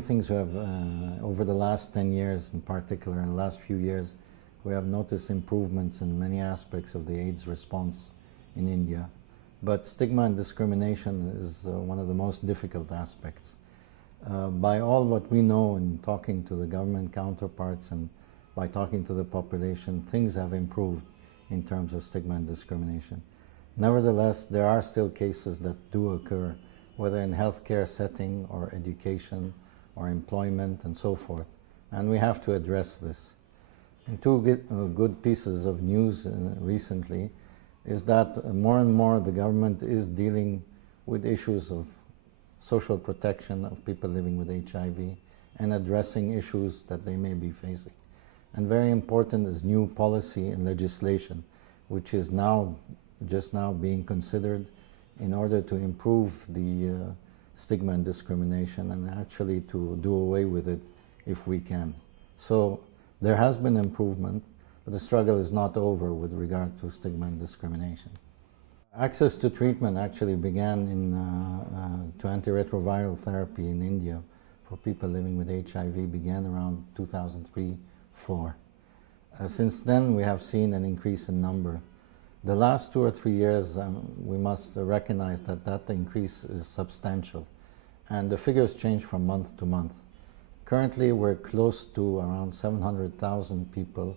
many things we have, over the last 10 years in particular, in the last few years, we have noticed improvements in many aspects of the AIDS response in India. But stigma and discrimination is one of the most difficult aspects. By all what we know in talking to the government counterparts and by talking to the population, things have improved in terms of stigma and discrimination. Nevertheless, there are still cases that do occur, whether in healthcare setting or education or employment and so forth. And we have to address this. And two good pieces of news recently is that more and more the government is dealing with issues of social protection of people living with HIV and addressing issues that they may be facing. And very important is new policy and legislation, which is just now being considered in order to improve the stigma and discrimination and actually to do away with it if we can. So there has been improvement, but the struggle is not over with regard to stigma and discrimination. Access to treatment actually began to antiretroviral therapy in India for people living with HIV began around 2003-04. Since then we have seen an increase in number. The last 2 or 3 years we must recognize that that increase is substantial and the figures change from month to month. Currently we're close to around 700,000 people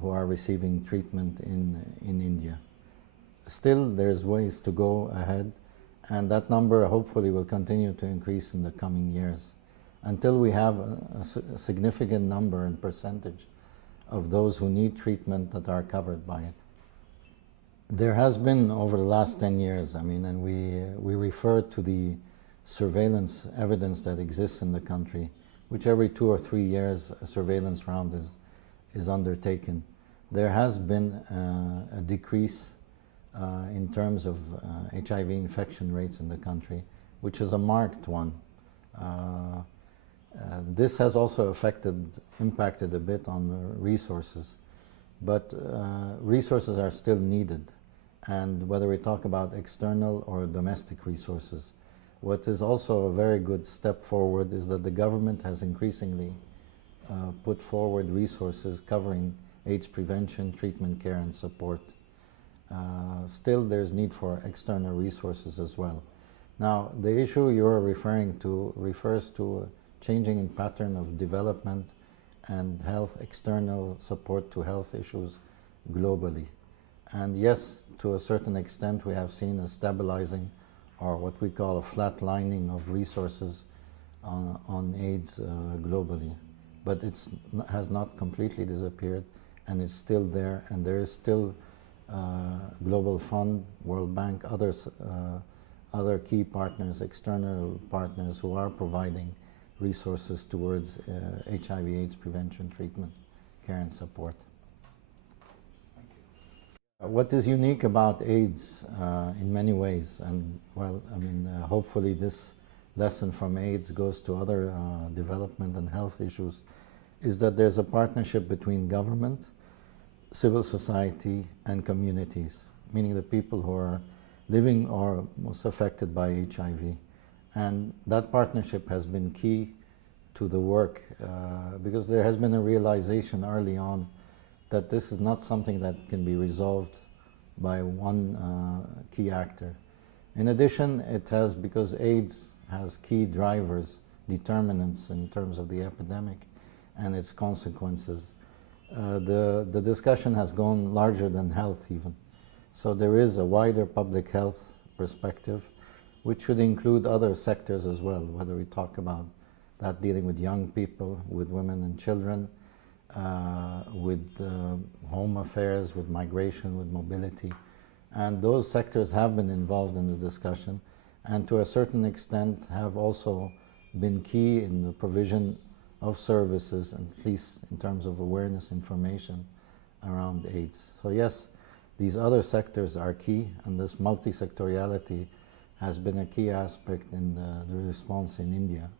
who are receiving treatment in India. Still, there's ways to go ahead, and that number hopefully will continue to increase in the coming years until we have a significant number and percentage of those who need treatment that are covered by it. There has been, over the last 10 years, and we refer to the surveillance evidence that exists in the country, which every 2 or 3 years a surveillance round is undertaken. There has been a decrease in terms of HIV infection rates in the country, which is a marked one. This has also impacted a bit on resources, but resources are still needed, and whether we talk about external or domestic resources. What is also a very good step forward is that the government has increasingly put forward resources covering AIDS prevention, treatment, care and support. Still there's need for external resources as well. Now the issue you're referring to refers to a changing in pattern of development and health, external support to health issues globally. And yes, to a certain extent we have seen a stabilizing or what we call a flatlining of resources on AIDS globally. But it has not completely disappeared and it's still there, and there is still Global Fund, World Bank, other key partners, external partners who are providing resources towards HIV/AIDS prevention, treatment, care and support. What is unique about AIDS in many ways, and well, hopefully this lesson from AIDS goes to other development and health issues, is that there's a partnership between government, civil society and communities, meaning the people who are living or most affected by HIV. And that partnership has been key to the work because there has been a realization early on that this is not something that can be resolved by one key actor. In addition, it has, because AIDS has key drivers, determinants in terms of the epidemic and its consequences, the discussion has gone larger than health even. So there is a wider public health perspective, which should include other sectors as well, whether we talk about that dealing with young people, with women and children, with home affairs, with migration, with mobility. And those sectors have been involved in the discussion and to a certain extent have also been key in the provision of services, at least in terms of awareness information around AIDS. So yes, these other sectors are key, and this multi-sectoriality has been a key aspect in the response in India.